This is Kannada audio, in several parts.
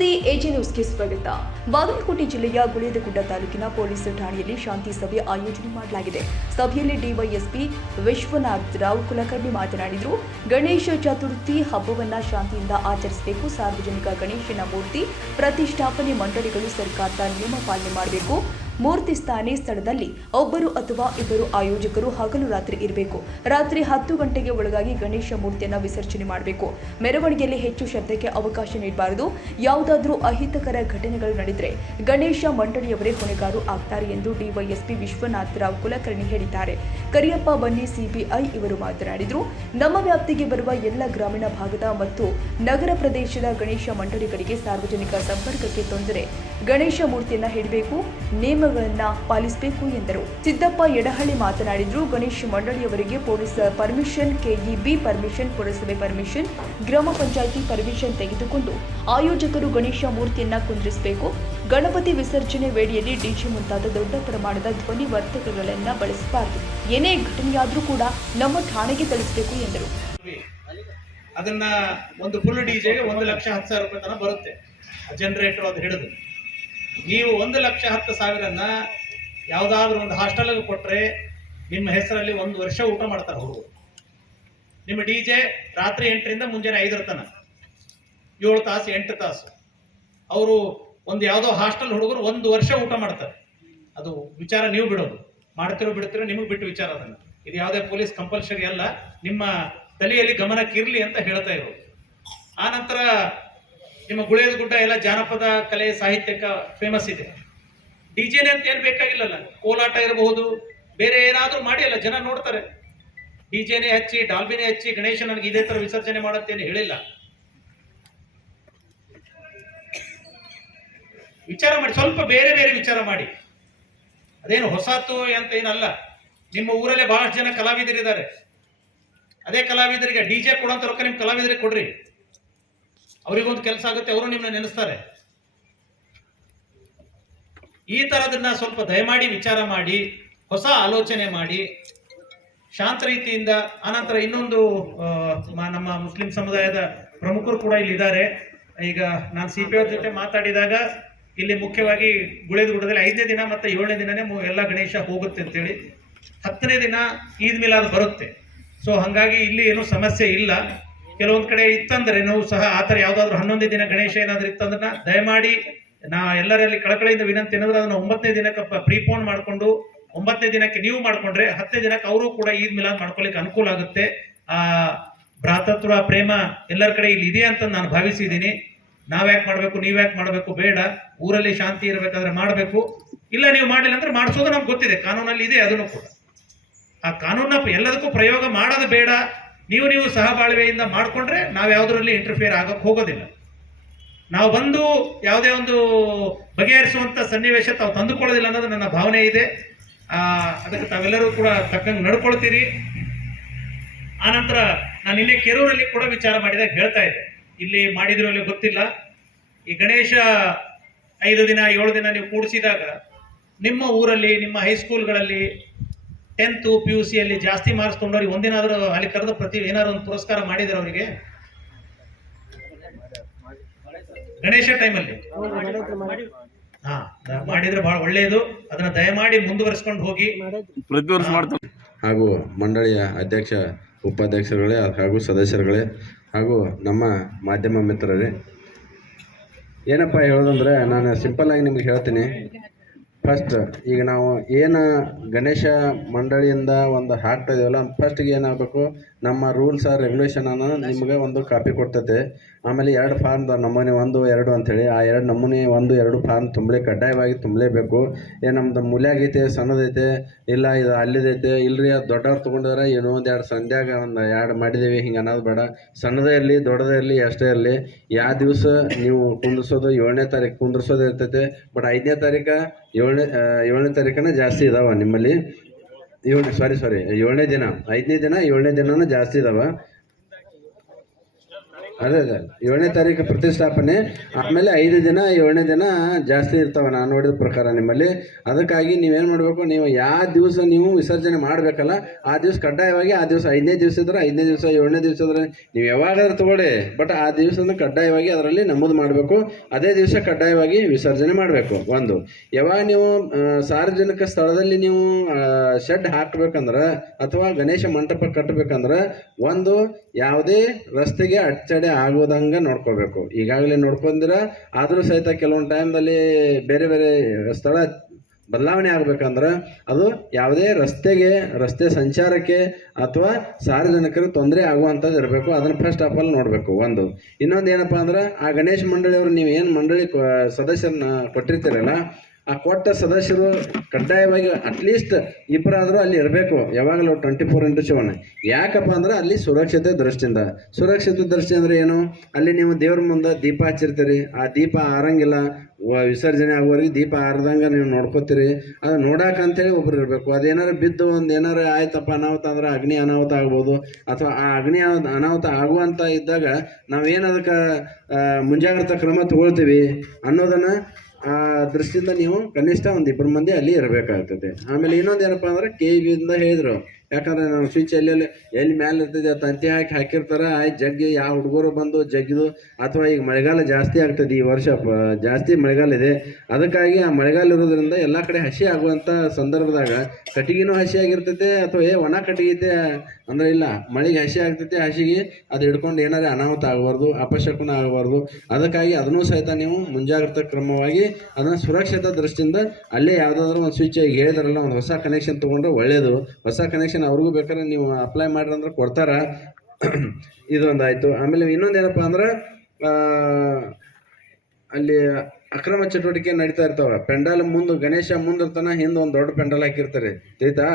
ನಮಸ್ತೆ, ಎಜೆ ನ್ಯೂಸ್ಗೆ ಸ್ವಾಗತ. ಬಾಗಲಕೋಟೆ ಜಿಲ್ಲೆಯ ಗುಳೇದಗುಡ್ಡ ತಾಲೂಕಿನ ಪೊಲೀಸ್ ಠಾಣೆಯಲ್ಲಿ ಶಾಂತಿ ಸಭೆ ಆಯೋಜನೆ ಮಾಡಲಾಗಿದೆ. ಸಭೆಯಲ್ಲಿ ಡಿವೈಎಸ್ಪಿ ವಿಶ್ವನಾಥರಾವ್ ಕುಲಕರ್ಣಿ ಮಾತನಾಡಿದರು. ಗಣೇಶ ಚತುರ್ಥಿ ಹಬ್ಬವನ್ನ ಶಾಂತಿಯಿಂದ ಆಚರಿಸಬೇಕು. ಸಾರ್ವಜನಿಕ ಗಣೇಶನ ಮೂರ್ತಿ ಪ್ರತಿಷ್ಠಾಪನೆ ಮಂಡಳಿಗಳು ಸರ್ಕಾರದ ನಿಯಮ ಪಾಲನೆ ಮಾಡಬೇಕು. ಮೂರ್ತಿ ಸ್ಥಾನಿ ಸ್ಥಳದಲ್ಲಿ ಒಬ್ಬರು ಅಥವಾ ಇಬ್ಬರು ಆಯೋಜಕರು ಹಗಲು ರಾತ್ರಿ ಇರಬೇಕು. ರಾತ್ರಿ 10 ಗಂಟೆಗೆ ಒಳಗಾಗಿ ಗಣೇಶ ಮೂರ್ತಿಯನ್ನು ವಿಸರ್ಜನೆ ಮಾಡಬೇಕು. ಮೆರವಣಿಗೆಯಲ್ಲಿ ಹೆಚ್ಚು ಶಬ್ದಕ್ಕೆ ಅವಕಾಶ ನೀಡಬಾರದು. ಯಾವುದಾದರೂ ಅಹಿತಕರ ಘಟನೆಗಳು ನಡೆದರೆ ಗಣೇಶ ಮಂಡಳಿಯವರೇ ಹೊಣೆಗಾರು ಆಗ್ತಾರೆ ಎಂದು ಡಿವೈಎಸ್ಪಿ ವಿಶ್ವನಾಥರಾವ್ ಕುಲಕರ್ಣಿ ಹೇಳಿದ್ದಾರೆ. ಕರಿಯಪ್ಪ ಬನ್ನಿ ಸಿಬಿಐ ಇವರು ಮಾತನಾಡಿದರು. ನಮ್ಮ ವ್ಯಾಪ್ತಿಗೆ ಬರುವ ಎಲ್ಲ ಗ್ರಾಮೀಣ ಭಾಗದ ಮತ್ತು ನಗರ ಪ್ರದೇಶದ ಗಣೇಶ ಮಂಡಳಿಗಳಿಗೆ ಸಾರ್ವಜನಿಕ ಸಂಪರ್ಕಕ್ಕೆ ತೊಂದರೆ. ಗಣೇಶ ಮೂರ್ತಿಯನ್ನ ಹಿಡಬೇಕು, ನಿಯಮಗಳನ್ನ ಪಾಲಿಸಬೇಕು ಎಂದರು. ಸಿದ್ದಪ್ಪ ಯಡಹಳ್ಳಿ ಮಾತನಾಡಿದರು. ಗಣೇಶ ಮಂಡಳಿಯವರಿಗೆ ಪೊಲೀಸ್ ಪರ್ಮಿಷನ್, ಕೆಇಬಿ ಪರ್ಮಿಷನ್, ಪುರಸಭೆ ಪರ್ಮಿಷನ್, ಗ್ರಾಮ ಪಂಚಾಯಿತಿ ಪರ್ಮಿಷನ್ ತೆಗೆದುಕೊಂಡು ಆಯೋಜಕರು ಗಣೇಶ ಮೂರ್ತಿಯನ್ನ ಕುಂದ್ರಿಸಬೇಕು. ಗಣಪತಿ ವಿಸರ್ಜನೆ ವೇಳೆಯಲ್ಲಿ ಡಿಜೆ ಮುಂತಾದ ದೊಡ್ಡ ಪ್ರಮಾಣದ ಧ್ವನಿ ವರ್ಧಕಗಳನ್ನು ಬಳಸಬಾರದು. ಏನೇ ಘಟನೆಯಾದರೂ ಕೂಡ ನಮ್ಮ ಠಾಣೆಗೆ ತಿಳಿಸಬೇಕು ಎಂದರು. ಅದನ್ನ ಒಂದು ಫುಲ್ ಡಿಜೆಗೆ 1,10,000 ರೂಪಾಯಿ ತನಕ ಬರುತ್ತೆ. ಜನರೇಟರ್ ಅದು ಹಿಡಿದು ನೀವು 1,10,000 ಯಾವುದಾದ್ರೂ ಒಂದು ಹಾಸ್ಟೆಲ್ಗೆ ಕೊಟ್ಟರೆ ನಿಮ್ಮ ಹೆಸರಲ್ಲಿ 1 ವರ್ಷ ಊಟ ಮಾಡ್ತಾರೆ ಹುಡುಗರು. ನಿಮ್ಮ ಡಿಜೆ ರಾತ್ರಿ 8ರಿಂದ ಮುಂಜಾನೆ 5 ತನಕ 7 ತಾಸು 8 ತಾಸು ಅವರು ಒಂದು ಯಾವುದೋ ಹಾಸ್ಟೆಲ್ ಹುಡುಗರು 1 ವರ್ಷ ಊಟ ಮಾಡ್ತಾರೆ. ಅದು ವಿಚಾರ ನೀವು ಬಿಡೋದು, ಮಾಡ್ತಿರೋ ಬಿಡ್ತಿರೋ ನಿಮಗೆ ಬಿಟ್ಟು ವಿಚಾರ. ಅದನ್ನು ಇದು ಯಾವುದೇ ಪೊಲೀಸ್ ಕಂಪಲ್ಸರಿ ಅಲ್ಲ, ನಿಮ್ಮ ತಲೆಯಲ್ಲಿ ಗಮನಕ್ಕಿರಲಿ ಅಂತ ಹೇಳ್ತಾ ಇರೋದು. ಆ ನಂತರ ನಿಮ್ಮ ಗುಳೇದಗುಡ್ಡ ಎಲ್ಲ ಜಾನಪದ ಕಲೆ ಸಾಹಿತ್ಯಕ್ಕೆ ಫೇಮಸ್ ಇದೆ. ಡಿಜೆನೆ ಅಂತ ಏನು ಬೇಕಾಗಿಲ್ಲಲ್ಲ, ಕೋಲಾಟ ಇರಬಹುದು, ಬೇರೆ ಏನಾದರೂ ಮಾಡಿ ಅಲ್ಲ ಜನ ನೋಡ್ತಾರೆ. ಡಿಜೆನೇ ಹಚ್ಚಿ ಡಾಲ್ಬಿನೇ ಹಚ್ಚಿ ಗಣೇಶ ನನಗೆ ಇದೇ ತರ ವಿಸರ್ಜನೆ ಮಾಡುತ್ತೇನೆ ಹೇಳಿಲ್ಲ. ವಿಚಾರ ಮಾಡಿ, ಸ್ವಲ್ಪ ಬೇರೆ ಬೇರೆ ವಿಚಾರ ಮಾಡಿ. ಅದೇನು ಹೊಸತು ಅಂತ ಏನಲ್ಲ. ನಿಮ್ಮ ಊರಲ್ಲೇ ಬಹಳಷ್ಟು ಜನ ಕಲಾವಿದರಿದ್ದಾರೆ. ಅದೇ ಕಲಾವಿದರಿಗೆ ಡಿಜೆ ಕೊಡುವಂತ ರೊಕ್ಕ ನಿಮ್ಮ ಕಲಾವಿದರಿಗೆ ಕೊಡ್ರಿ, ಅವರಿಗೊಂದು ಕೆಲಸ ಆಗುತ್ತೆ, ಅವರು ನಿಮ್ಮನ್ನ ನೆನೆಸ್ತಾರೆ. ಈ ತರದನ್ನ ಸ್ವಲ್ಪ ದಯಮಾಡಿ ವಿಚಾರ ಮಾಡಿ, ಹೊಸ ಆಲೋಚನೆ ಮಾಡಿ, ಶಾಂತ ರೀತಿಯಿಂದ. ಆನಂತರ ಇನ್ನೊಂದು ನಮ್ಮ ಮುಸ್ಲಿಂ ಸಮುದಾಯದ ಪ್ರಮುಖರು ಕೂಡ ಇಲ್ಲಿ ಇದ್ದಾರೆ. ಈಗ ನಾನು ಸಿಪಿಐ ಜೊತೆ ಮಾತಾಡಿದಾಗ ಇಲ್ಲಿ ಮುಖ್ಯವಾಗಿ ಗುಳೇದಗುಡ್ಡದಲ್ಲಿ 5ನೇ ದಿನ ಮತ್ತು 7ನೇ ದಿನನೇ ಎಲ್ಲ ಗಣೇಶ ಹೋಗುತ್ತೆ ಅಂತೇಳಿ, 10ನೇ ದಿನ ಈದ್ ಮಿಲಾದ್ ಬರುತ್ತೆ. ಸೊ ಹಾಗಾಗಿ ಇಲ್ಲಿ ಏನೂ ಸಮಸ್ಯೆ ಇಲ್ಲ. ಕೆಲವೊಂದು ಕಡೆ ಇತ್ತಂದ್ರೆ ನಾವು ಸಹ ಆ ಥರ ಯಾವುದಾದ್ರೂ 11ನೇ ದಿನ ಗಣೇಶ ಏನಾದರೂ ಇತ್ತಂದ್ರೆ ದಯಮಾಡಿ ನಾ ಎಲ್ಲರಲ್ಲಿ ಕಳಕಳಿಯಿಂದ ವಿನಂತಿ ಏನಂದ್ರೆ ಅದನ್ನು 9ನೇ ದಿನಕ್ಕೆ ಪ್ರೀಪೋನ್ ಮಾಡಿಕೊಂಡು 9ನೇ ದಿನಕ್ಕೆ ನೀವು ಮಾಡ್ಕೊಂಡ್ರೆ 10ನೇ ದಿನಕ್ಕೆ ಅವರು ಕೂಡ ಈದ್ ಮಿಲಾದ್ ಮಾಡ್ಕೊಳ್ಳಿಕ್ಕೆ ಅನುಕೂಲ ಆಗುತ್ತೆ. ಆ ಭ್ರಾತೃತ್ವ ಪ್ರೇಮ ಎಲ್ಲರ ಕಡೆ ಇಲ್ಲಿ ಇದೆ ಅಂತ ನಾನು ಭಾವಿಸಿದ್ದೀನಿ. ನಾವ್ಯಾಕೆ ಮಾಡಬೇಕು, ನೀವ್ಯಾಕೆ ಮಾಡಬೇಕು, ಬೇಡ. ಊರಲ್ಲಿ ಶಾಂತಿ ಇರಬೇಕಾದ್ರೆ ಮಾಡಬೇಕು. ಇಲ್ಲ ನೀವು ಮಾಡಿಲ್ಲ ಅಂದ್ರೆ ಮಾಡಿಸೋದು ನಮ್ಗೆ ಗೊತ್ತಿದೆ, ಕಾನೂನಲ್ಲಿ ಇದೆ. ಅದನ್ನು ಕೂಡ ಆ ಕಾನೂನನ್ನ ಎಲ್ಲದಕ್ಕೂ ಪ್ರಯೋಗ ಮಾಡೋದು ಬೇಡ. ನೀವು ಸಹಬಾಳ್ವೆಯಿಂದ ಮಾಡಿಕೊಂಡ್ರೆ ನಾವು ಯಾವುದರಲ್ಲಿ ಇಂಟರ್ಫಿಯರ್ ಆಗಕ್ಕೆ ಹೋಗೋದಿಲ್ಲ. ನಾವು ಬಂದು ಯಾವುದೇ ಒಂದು ಬಗೆಹರಿಸುವಂಥ ಸನ್ನಿವೇಶ ತಾವು ತಂದುಕೊಳ್ಳೋದಿಲ್ಲ ಅನ್ನೋದು ನನ್ನ ಭಾವನೆ ಇದೆ. ಅದಕ್ಕೆ ತಾವೆಲ್ಲರೂ ಕೂಡ ತಕ್ಕಂಗೆ ನಡ್ಕೊಳ್ತೀರಿ. ಆನಂತರ ನಾನು ನಿನ್ನೆ ಕೆರೂರಲ್ಲಿ ಕೂಡ ವಿಚಾರ ಮಾಡಿದಾಗ ಹೇಳ್ತಾ ಇದ್ದೆ, ಇಲ್ಲಿ ಮಾಡಿದ್ರು ಅಲ್ಲಿ ಗೊತ್ತಿಲ್ಲ. ಈ ಗಣೇಶ 5 ದಿನ 7 ದಿನ ನೀವು ಕೂಡಿಸಿದಾಗ ನಿಮ್ಮ ಊರಲ್ಲಿ ನಿಮ್ಮ ಹೈಸ್ಕೂಲ್ಗಳಲ್ಲಿ 10th PUC ಅಲ್ಲಿ ಜಾಸ್ತಿ ಮಾರ್ಕ್ಸ್ ತೊಗೊಂಡವ್ರಿಗೆ ಒಂದಿನಾದರೂ ಅಲ್ಲಿ ಕರೆದು ಏನಾದ್ರು ಒಂದು ಪುರಸ್ಕಾರ ಮಾಡಿದ್ರೆ ಅವರಿಗೆ ಗಣೇಶ ಟೈಮಲ್ಲಿ ಮಾಡಿದ್ರೆ ಬಹಳ ಒಳ್ಳೆಯದು. ಅದನ್ನ ದಯಮಾಡಿ ಮುಂದುವರಿಸ್ಕೊಂಡು ಹೋಗಿ. ಪ್ರತಿ ವರ್ಷ ಮಾಡ್ತಾರೆ. ಹಾಗೂ ಮಂಡಳಿಯ ಅಧ್ಯಕ್ಷ ಉಪಾಧ್ಯಕ್ಷರುಗಳೇ ಹಾಗೂ ಸದಸ್ಯರುಗಳೇ ಹಾಗೂ ನಮ್ಮ ಮಾಧ್ಯಮ ಮಿತ್ರರೇ, ಏನಪ್ಪ ಹೇಳೋದಂದ್ರೆ ನಾನು ಸಿಂಪಲ್ ಆಗಿ ನಿಮ್ಗೆ ಹೇಳ್ತೀನಿ. ಫಸ್ಟ್ ಈಗ ನಾವು ಏನು ಗಣೇಶ ಮಂಡಳಿಯಿಂದ ಒಂದು ಹಾಕ್ತಾ ಇದೀವಲ್ಲ, ಫಸ್ಟಿಗೆ ಏನಾಗಬೇಕು, ನಮ್ಮ ರೂಲ್ಸ್ ಆರ್ ರೆಗ್ಯುಲೇಷನನ್ನು ನಿಮಗೆ ಒಂದು ಕಾಪಿ ಕೊಡ್ತೈತೆ. ಆಮೇಲೆ 2 ಫಾರ್ಮ್ ನಮೂನೆ 1, 2 ಅಂಥೇಳಿ ಆ 2 ನಮೂನೆ 1, 2 ಫಾರ್ಮ್ ಕಡ್ಡಾಯವಾಗಿ ತುಂಬಲೇಬೇಕು. ನಮ್ದು ಮೂಲ್ಯಾಗೈತೆ, ಸಣ್ಣದೈತೆ, ಇಲ್ಲ ಇದು ಅಲ್ಲಿದೈತೆ, ಇಲ್ಲರಿ ಅದು ದೊಡ್ಡವ್ರು ತೊಗೊಂಡಿದ್ರೆ ಏನೋ 1, 2 ಸಂಧ್ಯಾಗ 1, 2 ಮಾಡಿದ್ದೀವಿ ಹಿಂಗೆ ಅನ್ನೋದು ಬೇಡ. ಸಣ್ಣದೇ ಇರಲಿ ದೊಡ್ಡದೇ ಇರಲಿ ಎಷ್ಟೇ ಇರಲಿ, ಯಾವ ದಿವಸ ನೀವು ಕುಂದ್ರಿಸೋದು 7ನೇ ತಾರೀಕು ಕುಂದ್ರಿಸೋದು ಇರ್ತೈತೆ. ಬಟ್ 5ನೇ ತಾರೀಕು 7ನೇ ತಾರೀಕನ್ನ ಜಾಸ್ತಿ ಇದಾವೆ ನಿಮ್ಮಲ್ಲಿ. 7ನೇ ದಿನ 5ನೇ ದಿನ 7ನೇ ದಿನನೂ ಜಾಸ್ತಿ ಇದಾವೆ. ಅದೇ 7ನೇ ತಾರೀಕು ಪ್ರತಿಷ್ಠಾಪನೆ, ಆಮೇಲೆ 5 ದಿನ 7ನೇ ದಿನ ಜಾಸ್ತಿ ಇರ್ತಾವೆ ನಾನು ನೋಡಿದ ಪ್ರಕಾರ ನಿಮ್ಮಲ್ಲಿ. ಅದಕ್ಕಾಗಿ ನೀವೇನು ಮಾಡಬೇಕು, ನೀವು ಯಾವ ದಿವಸ ನೀವು ವಿಸರ್ಜನೆ ಮಾಡಬೇಕಲ್ಲ ಆ ದಿವಸ ಕಡ್ಡಾಯವಾಗಿ, ಆ ದಿವಸ 5ನೇ ದಿವಸ ಇದ್ರೆ 5ನೇ ದಿವಸ, 7ನೇ ದಿವಸ ಇದ್ರೆ ನೀವು ಯಾವಾಗಾದ್ರೂ ತಗೊಳ್ಳಿ, ಬಟ್ ಆ ದಿವಸನ ಕಡ್ಡಾಯವಾಗಿ ಅದರಲ್ಲಿ ನಮೂದು ಮಾಡಬೇಕು. ಅದೇ ದಿವಸ ಕಡ್ಡಾಯವಾಗಿ ವಿಸರ್ಜನೆ ಮಾಡಬೇಕು. ಒಂದು, ಯಾವಾಗ ನೀವು ಸಾರ್ವಜನಿಕ ಸ್ಥಳದಲ್ಲಿ ನೀವು ಶೆಡ್ ಹಾಕಬೇಕಂದ್ರೆ ಅಥವಾ ಗಣೇಶ ಮಂಟಪ ಕಟ್ಟಬೇಕಂದ್ರೆ ಒಂದು ಯಾವುದೇ ರಸ್ತೆಗೆ ಅಡಚಣೆ ಆಗೋದಂಗೆ ನೋಡ್ಕೋಬೇಕು. ಈಗಾಗಲೇ ನೋಡ್ಕೊಂಡಿರ, ಆದರೂ ಸಹಿತ ಕೆಲವೊಂದು ಟೈಮ್ದಲ್ಲಿ ಬೇರೆ ಬೇರೆ ಸ್ಥಳ ಬದಲಾವಣೆ ಆಗ್ಬೇಕಂದ್ರೆ ಅದು ಯಾವುದೇ ರಸ್ತೆ ಸಂಚಾರಕ್ಕೆ ಅಥವಾ ಸಾರ್ವಜನಿಕರಿಗೆ ತೊಂದರೆ ಆಗುವಂಥದ್ದು ಇರಬೇಕು. ಅದನ್ನು ಫಸ್ಟ್ ಆಫ್ ಆಲ್ ನೋಡಬೇಕು. ಒಂದು, ಇನ್ನೊಂದು ಏನಪ್ಪ ಅಂದ್ರೆ ಆ ಗಣೇಶ ಮಂಡಳಿಯವರು ನೀವು ಏನು ಮಂಡಳಿ ಸದಸ್ಯರನ್ನ ಕೊಟ್ಟಿರ್ತೀರಲ್ಲ, ಆ ಕೊಟ್ಟ ಸದಸ್ಯರು ಕಡ್ಡಾಯವಾಗಿ ಅಟ್ಲೀಸ್ಟ್ ಇಬ್ಬರಾದರೂ ಅಲ್ಲಿ ಇರಬೇಕು ಯಾವಾಗಲೂ 24x7. ಯಾಕಪ್ಪ ಅಂದ್ರೆ ಅಲ್ಲಿ ಸುರಕ್ಷತೆ ದೃಷ್ಟಿಯಿಂದ ಅಂದರೆ ಏನು, ಅಲ್ಲಿ ನೀವು ದೇವ್ರ ಮುಂದೆ ದೀಪ ಹಚ್ಚಿರ್ತೀರಿ, ಆ ದೀಪ ಆರಂಗಿಲ್ಲ, ವಿಸರ್ಜನೆ ಆಗುವವರೆಗೆ ದೀಪ ಆರ್ದಂಗೆ ನೀವು ನೋಡ್ಕೋತೀರಿ. ಅದು ನೋಡಕ್ಕಂತೇಳಿ ಒಬ್ರು ಇರಬೇಕು. ಅದೇನಾರು ಬಿದ್ದು ಒಂದು ಏನಾರು ಆಯ್ತಪ್ಪ ಅನಾಹುತ ಅಂದ್ರೆ ಅಗ್ನಿ ಅನಾಹುತ ಆಗ್ಬೋದು, ಅಥವಾ ಆ ಅಗ್ನಿ ಅನಾಹುತ ಆಗುವಂಥ ಇದ್ದಾಗ ನಾವೇನು ಅದಕ್ಕೆ ಮುಂಜಾಗ್ರತಾ ಕ್ರಮ ತಗೊಳ್ತೀವಿ ಅನ್ನೋದನ್ನು ಆ ದೃಷ್ಟಿಯಿಂದ ನೀವು ಕನಿಷ್ಠ ಒಂದು 2 ಮಂದಿ ಅಲ್ಲಿ ಇರಬೇಕಾಗ್ತದೆ. ಆಮೇಲೆ ಇನ್ನೊಂದು ಏನಪ್ಪ ಅಂದ್ರೆ KEBಯಿಂದ ಹೇಳಿದರು, ಯಾಕಂದರೆ ನಾವು ಸ್ವಿಚ್ ಎಲ್ಲಿ ಮೇಲೆ ಇರ್ತದೆ ತಂತಿ ಹಾಕಿರ್ತಾರೆ, ಆಯ್ತು ಜಗ್ಗಿ ಯಾವ ಹುಡುಗರು ಬಂದು ಜಗ್ಗಿದು, ಅಥವಾ ಈಗ ಮಳೆಗಾಲ ಜಾಸ್ತಿ ಆಗ್ತದೆ, ಈ ವರ್ಷ ಜಾಸ್ತಿ ಮಳೆಗಾಲ ಇದೆ. ಅದಕ್ಕಾಗಿ ಆ ಮಳೆಗಾಲ ಇರೋದ್ರಿಂದ ಎಲ್ಲ ಕಡೆ ಹಸಿ ಆಗುವಂಥ ಸಂದರ್ಭದಾಗ ಕಟ್ಟಿಗೆನೂ ಹಸಿ ಆಗಿರ್ತೈತೆ, ಅಥವಾ ಒಣ ಕಟ್ಟಿಗೆ ಅಂದರೆ ಇಲ್ಲ ಮಳೆಗೆ ಹಸಿ ಆಗ್ತೈತೆ, ಹಸಿಗೆ ಅದು ಹಿಡ್ಕೊಂಡು ಏನಾರೇ ಅನಾಹುತ ಆಗಬಾರ್ದು, ಅಪಶಕುನ ಆಗಬಾರ್ದು. ಅದಕ್ಕಾಗಿ ಅದನ್ನೂ ಸಹಿತ ನೀವು ಮುಂಜಾಗ್ರತಾ ಕ್ರಮವಾಗಿ ಅದನ್ನು ಸುರಕ್ಷತಾ ದೃಷ್ಟಿಯಿಂದ ಅಲ್ಲೇ ಯಾವುದಾದ್ರೂ ಒಂದು ಸ್ವಿಚ್ ಈಗ ಹೇಳಿದ್ರಲ್ಲ, ಒಂದು ಹೊಸ ಕನೆಕ್ಷನ್ ತೊಗೊಂಡ್ರೆ ಒಳ್ಳೆಯದು. ಹೊಸ ಕನೆಕ್ಷನ್ ಅವ್ರಿಗೂ ಬೇಕಾದ್ರೆ ನೀವು ಅಪ್ಲೈ ಮಾಡ್ರಿ ಅಂದ್ರೆ ಕೊಡ್ತಾರ. ಇದೊಂದಾಯಿತು. ಆಮೇಲೆ ಇನ್ನೊಂದೇನಪ್ಪ ಅಂದ್ರೆ ಅಲ್ಲಿ ಅಕ್ರಮ ಚಟುವಟಿಕೆ ನಡೀತಾ ಇರ್ತಾವೆ. ಪೆಂಡಾಲ್ ಮುಂದೆ ಗಣೇಶ ಮುಂದಿರ್ತಾನೆ, ಹಿಂದೆ ಒಂದು ದೊಡ್ಡ ಪೆಂಡಾಲ್ ಹಾಕಿರ್ತಾರೆ, ತಿಳಿತಾ?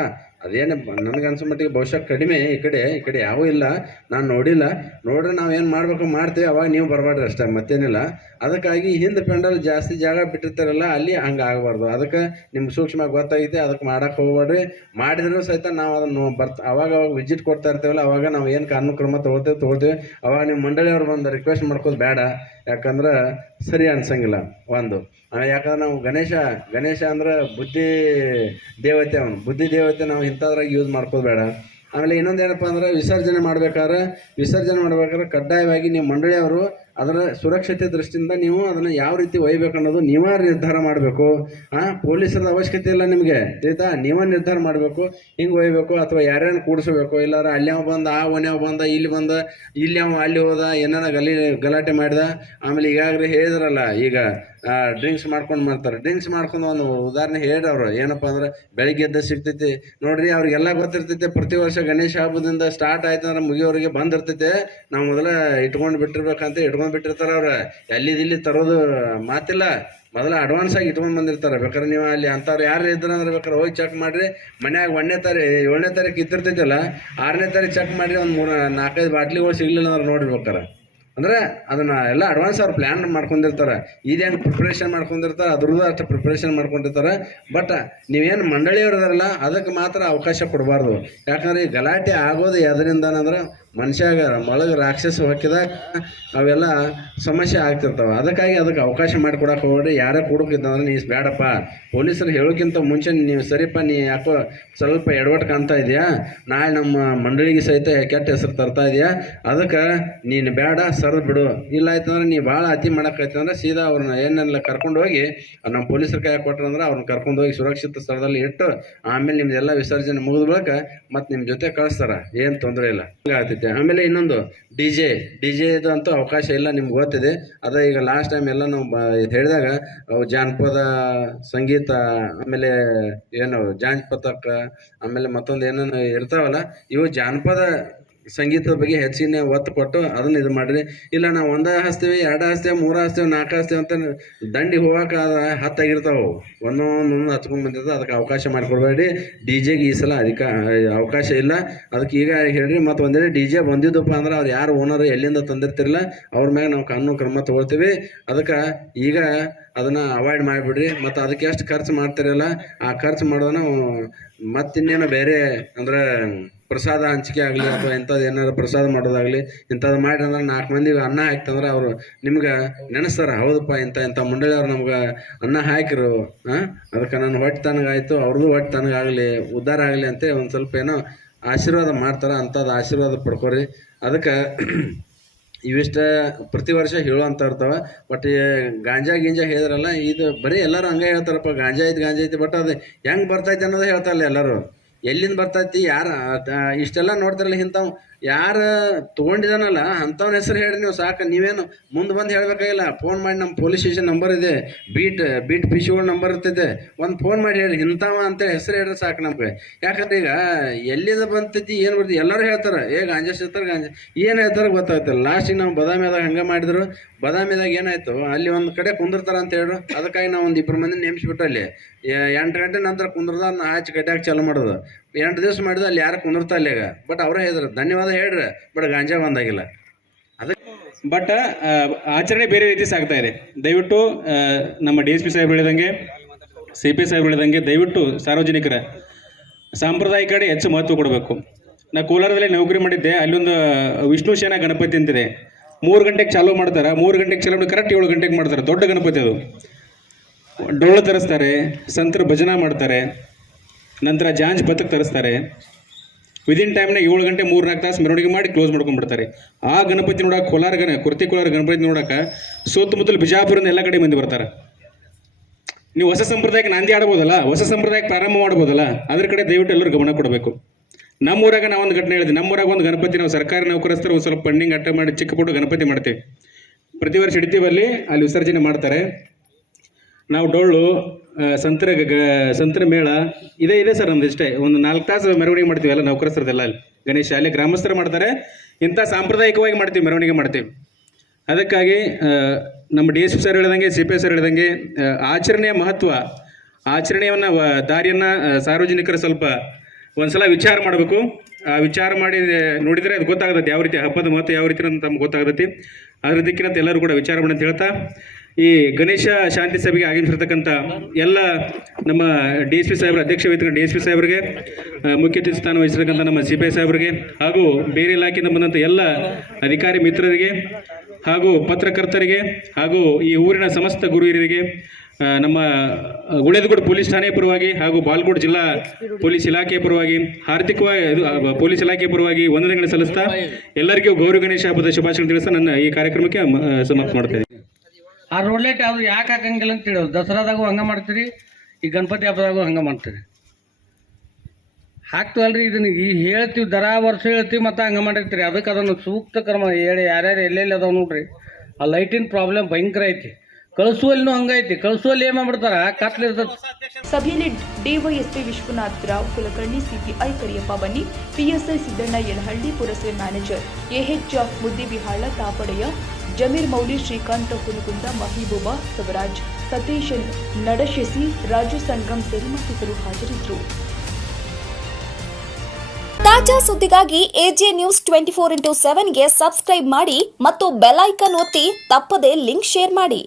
ಅದೇನು ನನಗೆ ಅನ್ಸೋ ಮಟ್ಟಿಗೆ ಬಹುಶಃ ಕಡಿಮೆ. ಈ ಕಡೆ ಯಾವೂ ಇಲ್ಲ, ನಾನು ನೋಡಿಲ್ಲ. ನೋಡ್ರೆ ನಾವು ಏನು ಮಾಡ್ಬೇಕು ಮಾಡ್ತೀವಿ, ಅವಾಗ ನೀವು ಬರಬಾರ್ದು ಅಷ್ಟೇ, ಮತ್ತೇನಿಲ್ಲ. ಅದಕ್ಕಾಗಿ ಹಿಂದೆ ಪೆಂಡಲ್ ಜಾಸ್ತಿ ಜಾಗ ಬಿಟ್ಟಿರ್ತಾರಲ್ಲ, ಅಲ್ಲಿ ಹಂಗೆ ಆಗಬಾರ್ದು. ಅದಕ್ಕೆ ನಿಮ್ಗೆ ಸೂಕ್ಷ್ಮ ಗೊತ್ತಾಗೈತೆ, ಅದಕ್ಕೆ ಮಾಡೋಕ್ಕೆ ಹೋಗ್ಬೇಡ್ರಿ. ಮಾಡಿದ್ರೂ ಸಹಿತ ನಾವು ಅದನ್ನು ಅವಾಗ ವಿಸಿಟ್ ಕೊಡ್ತಾ ಇರ್ತೀವಲ್ಲ, ಅವಾಗ ನಾವು ಏನು ಕಾನೂನು ಕ್ರಮ ತೊಗೊಳ್ತೀವಿ. ಅವಾಗ ನಿಮ್ಮ ಮಂಡಳಿಯವ್ರು ಬಂದು ರಿಕ್ವೆಸ್ಟ್ ಮಾಡ್ಕೋದು ಬೇಡ, ಯಾಕಂದ್ರೆ ಸರಿ ಅನ್ಸಂಗಿಲ್ಲ. ಒಂದು, ಯಾಕಂದ್ರೆ ನಾವು ಗಣೇಶ ಅಂದ್ರೆ ಬುದ್ಧಿ ದೇವತೆ, ನಾವು ಇಂಥದ್ರಾಗ ಯೂಸ್ ಮಾಡ್ಕೋದು ಬೇಡ. ಆಮೇಲೆ ಇನ್ನೊಂದೇನಪ್ಪ ಅಂದ್ರೆ ವಿಸರ್ಜನೆ ಮಾಡ್ಬೇಕಾದ್ರೆ ಕಡ್ಡಾಯವಾಗಿ ನೀವು ಮಂಡಳಿಯವರು ಅದರ ಸುರಕ್ಷತೆ ದೃಷ್ಟಿಯಿಂದ ನೀವು ಅದನ್ನು ಯಾವ ರೀತಿ ಒಯ್ಬೇಕು ಅನ್ನೋದು ನೀವೇ ನಿರ್ಧಾರ ಮಾಡಬೇಕು. ಪೊಲೀಸರದ ಅವಶ್ಯಕತೆ ಇಲ್ಲ ನಿಮಗೆ, ತಿಳಿತಾ? ನೀವೇ ನಿರ್ಧಾರ ಮಾಡಬೇಕು, ಹಿಂಗೆ ಒಯ್ಬೇಕು ಅಥವಾ ಯಾರ್ಯಾರು ಕೂಡಿಸ್ಬೇಕು. ಇಲ್ಲಾರ ಅಲ್ಲಿ ಅವ ಬಂದ, ಆ ಒನ್ಯಾವ ಬಂದ, ಇಲ್ಲಿ ಅವ ಅಲ್ಲಿ ಹೋದ, ಏನಾರ ಗಲಾಟೆ ಮಾಡಿದ. ಆಮೇಲೆ ಈಗಾಗಲೇ ಹೇಳಿದ್ರಲ್ಲ, ಈಗ ಡ್ರಿಂಕ್ಸ್ ಮಾಡ್ಕೊಂಡು ಒಂದು ಉದಾಹರಣೆ ಹೇಳ್ರವ್ರು. ಏನಪ್ಪ ಅಂದ್ರೆ ಬೆಳಿಗ್ಗೆ ಎದ್ದು ಸಿಗ್ತೈತಿ ನೋಡ್ರಿ, ಅವ್ರಿಗೆಲ್ಲ ಗೊತ್ತಿರ್ತೈತೆ. ಪ್ರತಿ ವರ್ಷ ಗಣೇಶ ಹಬ್ಬದಿಂದ ಸ್ಟಾರ್ಟ್ ಆಯ್ತು ಅಂದ್ರೆ ಮುಗಿಯೋರಿಗೆ ಬಂದಿರ್ತೈತೆ. ನಾವು ಮೊದಲ ಇಟ್ಕೊಂಡು ಬಿಟ್ಟಿರ್ತಾರೆ ಅವ್ರು. ಇಲ್ಲಿ ತರೋದು ಮಾತಿಲ್ಲ, ಮೊದಲ ಅಡ್ವಾನ್ಸ್ ಆಗಿ ಇಟ್ಕೊಂಡು ಬಂದಿರ್ತಾರೆ. ಬೇಕಾದ್ರೆ ನೀವು ಅಲ್ಲಿ ಅಂಥವ್ರು ಯಾರು ಇದ್ರಂದ್ರೆ ಬೇಕಾದ್ರೆ ಹೋಗಿ ಚೆಕ್ ಮಾಡಿರಿ. ಮನ್ಯಾಗ 7ನೇ ತಾರೀಕು ಇದ್ದಿರ್ತೈತಲ್ಲ, 6ನೇ ತಾರೀಕು ಚೆಕ್ ಮಾಡಿರಿ, ಒಂದು 4-5 ಬಾಟ್ಲಿಗಳು ಸಿಗ್ಲಿಲ್ಲ ಅಂದ್ರೆ ನೋಡಿರ್ಬೇಕಾರೆ. ಅಂದರೆ ಅದನ್ನು ಎಲ್ಲ ಅಡ್ವಾನ್ಸ್ ಅವ್ರು ಪ್ಲ್ಯಾನ್ ಮಾಡ್ಕೊಂಡಿರ್ತಾರೆ. ಇದು ಹೆಂಗೆ ಪ್ರಿಪ್ರೇಷನ್ ಮಾಡ್ಕೊಂಡಿರ್ತಾರೆ, ಅದ್ರದ್ದು ಅಷ್ಟು ಪ್ರಿಪ್ರೇಷನ್ ಮಾಡ್ಕೊಂಡಿರ್ತಾರೆ. ಬಟ್ ನೀವೇನು ಮಂಡಳಿಯವ್ರು ಇದಾರಲ್ಲ, ಅದಕ್ಕೆ ಮಾತ್ರ ಅವಕಾಶ ಕೊಡಬಾರ್ದು. ಯಾಕಂದ್ರೆ ಈ ಗಲಾಟೆ ಆಗೋದು ಎದರಿಂದ ಅಂದ್ರೆ ಮನುಷ್ಯಾಗ ಮೊಳಗೆ ರಾಕ್ಷಸ ಹೊಕ್ಕಿದಾಗ ಅವೆಲ್ಲ ಸಮಸ್ಯೆ ಆಗ್ತಿರ್ತಾವೆ. ಅದಕ್ಕಾಗಿ ಅದಕ್ಕೆ ಅವಕಾಶ ಮಾಡಿಕೊಡಕ್ಕೆ ಹೋಗ್ಬೇಡಿ. ಯಾರೇ ಕೊಡೋಕಿದ್ದಂದ್ರೆ ನೀ ಬೇಡಪ್ಪ, ಪೊಲೀಸರು ಹೇಳೋಕ್ಕಿಂತ ಮುಂಚೆ ನೀವು ಸರಿಪ್ಪ, ನೀ ಯಾಕೋ ಸ್ವಲ್ಪ ಎಡವಟ್ಟು ಕಾಣ್ತಾ ಇದೆಯಾ, ನಾಳೆ ನಮ್ಮ ಮಂಡಳಿಗೆ ಸಹಿತ ಕೆಟ್ಟ ಹೆಸರು ತರ್ತಾ ಇದೆಯಾ, ಅದಕ್ಕೆ ನೀನು ಬೇಡ, ಸರಿದು ಬಿಡು. ಇಲ್ಲ ಆಯ್ತಂದ್ರೆ ನೀ ಭಾಳ ಅತಿ ಮಾಡೋಕ್ಕಾಯ್ತಂದ್ರೆ ಸೀದಾ ಅವ್ರನ್ನ ಏನೆಲ್ಲ ಕರ್ಕೊಂಡು ಹೋಗಿ ನಮ್ಮ ಪೊಲೀಸರ ಕೈ ಕೊಟ್ರಂದ್ರೆ ಅವ್ರನ್ನ ಕರ್ಕೊಂಡು ಹೋಗಿ ಸುರಕ್ಷಿತ ಸ್ಥಳದಲ್ಲಿ ಇಟ್ಟು ಆಮೇಲೆ ನಿಮ್ದೆಲ್ಲ ವಿಸರ್ಜನೆ ಮುಗಿದ ಬಳಿಕ ಮತ್ತು ನಿಮ್ಮ ಜೊತೆ ಕಳಿಸ್ತಾರೆ, ಏನು ತೊಂದರೆ ಇಲ್ಲ. ಹಂಗಾಗ್ತೈತೆ. ಆಮೇಲೆ ಇನ್ನೊಂದು ಡಿಜೆದು ಅಂತೂ ಅವಕಾಶ ಇಲ್ಲ, ನಿಮ್ಗೆ ಗೊತ್ತಿದೆ. ಅದ ಈಗ ಲಾಸ್ಟ್ ಟೈಮ್ ಎಲ್ಲ ನಾವು ಹೇಳಿದಾಗ ಜಾನಪದ ಸಂಗೀತ, ಆಮೇಲೆ ಏನು ಜಾನಪದಕ್ಕ, ಆಮೇಲೆ ಮತ್ತೊಂದು ಏನೇನು ಇರ್ತಾವಲ್ಲ, ಇವು ಜಾನಪದ ಸಂಗೀತದ ಬಗ್ಗೆ ಹೆಚ್ಚಿನ ಒತ್ತು ಕೊಟ್ಟು ಅದನ್ನು ಇದು ಮಾಡಿರಿ. ಇಲ್ಲ ನಾವು 1 ಹಚ್ತೀವಿ, 2 ಹಚ್ತೇವೆ, 3 ಹಚ್ತೇವೆ, 4 ಹಚ್ತೇವೆ ಅಂತ ದಂಡಿ ಹೋಗಕ್ಕೆ 10 ಆಗಿರ್ತಾವೆ, ಒಂದೊಂದು ಹಚ್ಕೊಂಡು ಬಂದಿರ್ತದೆ. ಅದಕ್ಕೆ ಅವಕಾಶ ಮಾಡಿಕೊಡ್ಬೇಡಿ. ಡಿಜೆಗೆ ಈ ಸಲ ಅವಕಾಶ ಇಲ್ಲ. ಅದಕ್ಕೆ ಈಗ ಹೇಳ್ರಿ. ಮತ್ತು ಒಂದೇಳೆ ಡಿಜೆ ಬಂದಿದ್ದಪ್ಪ ಅಂದ್ರೆ ಅವ್ರು ಯಾರು ಓನರು ಎಲ್ಲಿಂದ ತಂದಿರ್ತಿರಲ್ಲ ಅವ್ರ ಮ್ಯಾಗ ನಾವು ಕಾನೂನು ಕ್ರಮ ತೊಗೊಳ್ತೀವಿ. ಅದಕ್ಕೆ ಈಗ ಅದನ್ನು ಅವಾಯ್ಡ್ ಮಾಡಿಬಿಡ್ರಿ. ಮತ್ತು ಅದಕ್ಕೆ ಎಷ್ಟು ಖರ್ಚು ಮಾಡ್ತಿರಲ್ಲ ಆ ಖರ್ಚು ಮಾಡೋದನ್ನ ಮತ್ತಿನ್ನೇನೋ ಬೇರೆ ಅಂದ್ರೆ ಪ್ರಸಾದ ಹಂಚಿಕೆ ಆಗಲಿ ಅಥವಾ ಇಂಥದ್ದು ಏನಾರು ಪ್ರಸಾದ ಮಾಡೋದಾಗಲಿ ಇಂಥದ್ದು ಮಾಡಿ ಅಂದ್ರೆ 4 ಮಂದಿಗೆ ಅನ್ನ ಹಾಕ್ತಂದ್ರೆ ಅವರು ನಿಮ್ಗೆ ನೆನೆಸ್ತಾರೆ, ಹೌದಪ್ಪ ಇಂಥ ಮಂಡಳಿಯವ್ರು ನಮ್ಗೆ ಅನ್ನ ಹಾಕಿರು, ಅದಕ್ಕೆ ನನ್ನ ಹೊಟ್ಟೆ ತನಗಾಯ್ತು, ಅವ್ರದ್ದು ಹೊಟ್ಟೆ ತನಗಾಗಲಿ, ಉದ್ಧಾರ ಆಗಲಿ ಅಂತ ಒಂದು ಸ್ವಲ್ಪ ಏನೋ ಆಶೀರ್ವಾದ ಮಾಡ್ತಾರೆ. ಅಂಥದ್ದು ಆಶೀರ್ವಾದ ಪಡ್ಕೊರಿ. ಅದಕ್ಕೆ ಇವಿಷ್ಟ ಪ್ರತಿ ವರ್ಷ ಹೇಳುವಂಥ ಇರ್ತಾವೆ. ಬಟ್ ಗಾಂಜಾ ಹೇಳಿದ್ರಲ್ಲ, ಇದು ಬರೀ ಎಲ್ಲರೂ ಹಂಗೆ ಹೇಳ್ತಾರಪ್ಪ, ಗಾಂಜಾ ಐತಿ, ಬಟ್ ಅದು ಹೆಂಗೆ ಬರ್ತೈತೆ ಅನ್ನೋದು ಹೇಳ್ತಾರಲ್ಲ ಎಲ್ಲರೂ. ಎಲ್ಲಿಂದ ಬರ್ತೈತಿ, ಯಾರು ಇಷ್ಟೆಲ್ಲ ನೋಡ್ತಾರಲ್ಲ, ಇಂಥವು ಯಾರು ತೊಗೊಂಡಿದ್ದಾನಲ್ಲ ಅಂಥವ್ನ ಹೆಸರು ಹೇಳಿ ನೀವು ಸಾಕು. ನೀವೇನು ಮುಂದೆ ಬಂದು ಹೇಳಬೇಕಾಗಿಲ್ಲ. ಫೋನ್ ಮಾಡಿ ನಮ್ಮ ಪೊಲೀಸ್ ಸ್ಟೇಷನ್ ನಂಬರ್ ಇದೆ, ಬೀಟ್ ಪಿಶಿಗಳ ನಂಬರ್ ಇರ್ತೈತೆ, ಒಂದು ಫೋನ್ ಮಾಡಿ ಹೇಳಿ ಇಂಥವ ಅಂತ ಹೆಸರು ಹೇಳಿದ್ರೆ ಸಾಕು ನಮ್ಗೆ. ಯಾಕಂದ್ರೆ ಈಗ ಎಲ್ಲಿಂದ ಬಂತೈತಿ ಏನು ಬರ್ತೈತಿ ಎಲ್ಲರೂ ಹೇಳ್ತಾರೆ, ಗಾಂಜಾ ಸಿಗ್ತಾರೆ ಗಾಂಜಾ ಏನು ಹೇಳ್ತಾರೆ ಗೊತ್ತಾಗ್ತಿಲ್ಲ. ಲಾಸ್ಟಿಗೆ ನಾವು ಬದಾಮಿದಾಗ ಹಂಗೆ ಮಾಡಿದ್ರು. ಬದಾಮಿದಾಗ ಏನಾಯ್ತು, ಅಲ್ಲಿ ಒಂದು ಕಡೆ ಕುಂದಿರ್ತಾರ ಅಂತ ಹೇಳು. ಅದಕ್ಕಾಗಿ ನಾವು ಒಂದು 2 ಮಂದಿ ನೇಮಿಸ್ಬಿಟ್ಟು ಅಲ್ಲಿ 8 ಗಂಟೆ ನಂತರ ಕುಂದ್ರದ ಆಚೆ ಗಡ್ಡ್ಯಾಗ ಚಾಲು ಮಾಡೋದು. 8 ದಿವಸ ಮಾಡಿದ್ರು ಅಲ್ಲಿ ಯಾರು ಕುಂದಿರ್ತಾ ಇಲ್ಲ ಈಗ. ಬಟ್ ಅವರೇ ಹೇಳಿದ್ರು ಧನ್ಯವಾದ ಹೇಳ್ರಿ, ಬಟ್ ಗಾಂಜಾ ಬಂದಾಗಿಲ್ಲ. ಅದಕ್ಕೆ ಬಟ್ ಆಚರಣೆ ಬೇರೆ ರೀತಿ ಸಾಗ್ತಾ ಇದೆ. ದಯವಿಟ್ಟು ನಮ್ಮ DSP ಸಾಹೇಬ್ ಹೇಳಿದಂಗೆ, CP ಸಾಹೇಬ್ ಹೇಳಿದಂಗೆ ದಯವಿಟ್ಟು ಸಾರ್ವಜನಿಕರ ಸಾಂಪ್ರದಾಯಿಕ ಕಡೆ ಹೆಚ್ಚು ಮಹತ್ವ ಕೊಡಬೇಕು. ನಾ ಕೋಲಾರದಲ್ಲಿ ನೌಕರಿ ಮಾಡಿದ್ದೆ. ಅಲ್ಲೊಂದು ವಿಷ್ಣು ಸೇನಾ ಗಣಪತಿ ಅಂತಿದೆ. 3 ಗಂಟೆಗೆ ಚಾಲೂ ಮಾಡ್ತಾರೆ. 3 ಗಂಟೆಗೆ ಚಾಲೂ ಮಾಡಿ ಕರೆಕ್ಟ್ 7 ಗಂಟೆಗೆ ಮಾಡ್ತಾರೆ. ದೊಡ್ಡ ಗಣಪತಿ ಅದು. ಡೊಳ್ಳು ತರಿಸ್ತಾರೆ, ಸಂತರ ಭಜನಾ ಮಾಡ್ತಾರೆ, ನಂತರ ಜಾಂಜ್ ಪಥಕ್ಕೆ ತರಿಸ್ತಾರೆ. ವಿದಿನ್ ಟೈಮ್ನಾಗ 7 ಗಂಟೆ 3-4 ತಾಸು ಮೆರವಣಿಗೆ ಮಾಡಿ ಕ್ಲೋಸ್ ಮಾಡ್ಕೊಂಡ್ಬಿಡ್ತಾರೆ. ಆ ಗಣಪತಿ ನೋಡಕ್ಕೆ ಕೋಲಾರ ಗಣಪತಿ ನೋಡಕ್ಕೆ ಸುತ್ತಮುತ್ತಲು ಬಿಜಾಪುರದಿಂದ ಎಲ್ಲ ಕಡೆ ಮಂದಿ ಬರ್ತಾರೆ. ನೀವು ಹೊಸ ಸಂಪ್ರದಾಯಕ್ಕೆ ನಾಂದಿ ಆಡ್ಬೋದಲ್ಲ, ಹೊಸ ಸಂಪ್ರದಾಯಕ್ಕೆ ಪ್ರಾರಂಭ ಮಾಡ್ಬೋದಲ್ಲ, ಅದ್ರ ಕಡೆ ದಯವಿಟ್ಟು ಎಲ್ಲರೂ ಗಮನ ಕೊಡಬೇಕು. ನಮ್ಮೂರಾಗ ನಾವು ಒಂದು ಘಟನೆ ಹೇಳಿದ್ವಿ. ನಮ್ಮೂರಾಗ ಒಂದು ಗಣಪತಿ ನಾವು ಸರ್ಕಾರಿ ನೌಕರಸ್ಥರು ಸ್ವಲ್ಪ ಫಂಡಿಂಗ್ ಅಟ್ಟ ಮಾಡಿ ಚಿಕ್ಕ ಪುಟ್ಟ ಗಣಪತಿ ಮಾಡ್ತೇವೆ. ಪ್ರತಿ ವರ್ಷ ಇಡ್ತೀವಲ್ಲಿ, ಅಲ್ಲಿ ವಿಸರ್ಜನೆ ಮಾಡ್ತಾರೆ. ನಾವು ಡೊಳ್ಳು, ಸಂತರ ಮೇಳ ಇದೆ ಸರ್ ನಮ್ದು. ಇಷ್ಟೇ ಒಂದು 4 ತಾಸು ಮೆರವಣಿಗೆ ಮಾಡ್ತೀವಿ ಎಲ್ಲ ನೌಕರಸ್ಥರದೆಲ್ಲ. ಅಲ್ಲಿ ಗಣೇಶ ಅಲ್ಲಿ ಗ್ರಾಮಸ್ಥರು ಮಾಡ್ತಾರೆ. ಇಂಥ ಸಾಂಪ್ರದಾಯಿಕವಾಗಿ ಮಾಡ್ತೀವಿ, ಮೆರವಣಿಗೆ ಮಾಡ್ತೀವಿ. ಅದಕ್ಕಾಗಿ ನಮ್ಮ DSP ಸರ್ ಹೇಳಿದಂಗೆ, CP ಸರ್ ಹೇಳಿದಂಗೆ ಆಚರಣೆಯ ಮಹತ್ವ, ಆಚರಣೆಯನ್ನು ದಾರಿಯನ್ನು ಸಾರ್ವಜನಿಕರು ಸ್ವಲ್ಪ ಒಂದ್ಸಲ ವಿಚಾರ ಮಾಡಬೇಕು. ವಿಚಾರ ಮಾಡಿ ನೋಡಿದರೆ ಅದು ಗೊತ್ತಾಗ್ತದೆ ಯಾವ ರೀತಿ ಹಬ್ಬದ ಮಹತ್ವ ಯಾವ ರೀತಿ ಅಂತ ನಮ್ಗೆ ಗೊತ್ತಾಗ್ತೈತಿ. ಅದ್ರ ದಿಕ್ಕಿನಂತ ಎಲ್ಲರೂ ಕೂಡ ವಿಚಾರ ಮಾಡಿ ಅಂತ ಹೇಳ್ತಾ, ಈ ಗಣೇಶ ಶಾಂತಿ ಸಭೆಗೆ ಆಗಮಿಸಿರ್ತಕ್ಕಂಥ ಎಲ್ಲ ನಮ್ಮ DSP ಸಾಹೇಬರ ಅಧ್ಯಕ್ಷ ವಹಿಸಿದ DSP ಸಾಹೇಬರಿಗೆ, ಮುಖ್ಯ ಅತಿಥಿ ಸ್ಥಾನ ವಹಿಸಿರ್ತಕ್ಕಂಥ ನಮ್ಮ CP ಸಾಹೇಬರಿಗೆ, ಹಾಗೂ ಬೇರೆ ಇಲಾಖೆಯಿಂದ ಬಂದಂಥ ಎಲ್ಲ ಅಧಿಕಾರಿ ಮಿತ್ರರಿಗೆ, ಹಾಗೂ ಪತ್ರಕರ್ತರಿಗೆ, ಹಾಗೂ ಈ ಊರಿನ ಸಮಸ್ತ ಗುರು ಹಿರಿಯರಿಗೆ, ನಮ್ಮ ಗುಳೇದಗುಡ ಪೊಲೀಸ್ ಠಾಣೆಯ ಪರವಾಗಿ ಹಾಗೂ ಬಾಲ್ಕೋಟ್ ಜಿಲ್ಲಾ ಪೊಲೀಸ್ ಇಲಾಖೆಯ ಪರವಾಗಿ ಪೊಲೀಸ್ ಇಲಾಖೆಯ ಪರವಾಗಿ ವಂದನೆಗಳನ್ನು ಸಲ್ಲಿಸ್ತಾ ಎಲ್ಲರಿಗೂ ಗೌರಿ ಗಣೇಶ ಹಬ್ಬದ ಶುಭಾಶಯ ತಿಳಿಸ್ತಾ ನನ್ನ ಈ ಕಾರ್ಯಕ್ರಮಕ್ಕೆ ಸಮಾಪ್ತ ಮಾಡ್ತಾ ಇದ್ದೀನಿ. ಆ ರೋಡ್ಲೈಟ್ ಅವ್ರು ಯಾಕೆ ಹಾಕಂಗಿಲ್ಲ ಅಂತ ಹೇಳೋದು. ದಸರಾದಾಗೂ ಹಂಗೆ ಮಾಡ್ತೀರಿ, ಈ ಗಣಪತಿ ಹಬ್ಬದಾಗೂ ಹಂಗೆ ಮಾಡ್ತೀರಿ. ಹಾಕ್ತೀವಲ್ರಿ, ಇದನ್ನು ಈ ಹೇಳ್ತೀವಿ, ದರ ವರ್ಷ ಹೇಳ್ತೀವಿ, ಮತ್ತು ಹಂಗೆ ಮಾಡಿರ್ತೀರಿ. ಅದಕ್ಕೆ ಅದನ್ನು ಸೂಕ್ತ ಕ್ರಮ ಹೇಳಿ ಯಾರ್ಯಾರು ಎಲ್ಲೆಲ್ಲಿ ಅದಾವ ನೋಡ್ರಿ. ಆ ಲೈಟಿನ ಪ್ರಾಬ್ಲಮ್ ಭಯಂಕರ ಐತಿ. ಕಳಿಸುವಲ್ಲಿನೂ ಹಂಗೈತಿ. ಕಳಿಸುವಲ್ಲಿ ಏನು ಮಾಡ್ಬಿಡ್ತಾರ, ಕತ್ಲಿರ್ತದೆ. ಸಭೆಯಲ್ಲಿ ಡಿವೈಎಸ್ಪಿ ವಿಶ್ವನಾಥ್ ರಾವ್ ಕುಲಕರ್ಣಿ, ಸಿಪಿಐ ಕರಿಯಪ್ಪ ಬನ್ನಿ, PSI ಸಿದ್ದಣ್ಣ ಯಲಹಳ್ಳಿ, ಪುರಸಭೆ ಮ್ಯಾನೇಜರ್ AH ಮುದ್ದಿಬಿಹಾಳ ತಾಪಡೆಯ, ಜಮೀರ್ ಮೌಲಿ, ಶ್ರೀಕಾಂತ್ ಹುನಗುಂದ, ಮಹಬೂಬಾ, ಸಬರಾಜ್, ಸತೀಶ್ ನಡಶೆಸಿ, ರಾಜು ಸಂಗಮ್ ಸೇರಿ ಮತ್ತಿತರರು ಹಾಜರಿದ್ದರು. ತಾಜಾ ಸುದ್ದಿಗಾಗಿ AJ ನ್ಯೂಸ್ 24/7ಗೆ ಸಬ್ಸ್ಕ್ರೈಬ್ ಮಾಡಿ ಮತ್ತು ಬೆಲ್ ಐಕಾನ್ ಒತ್ತಿ ತಪ್ಪದೇ ಲಿಂಕ್ ಶೇರ್ ಮಾಡಿ.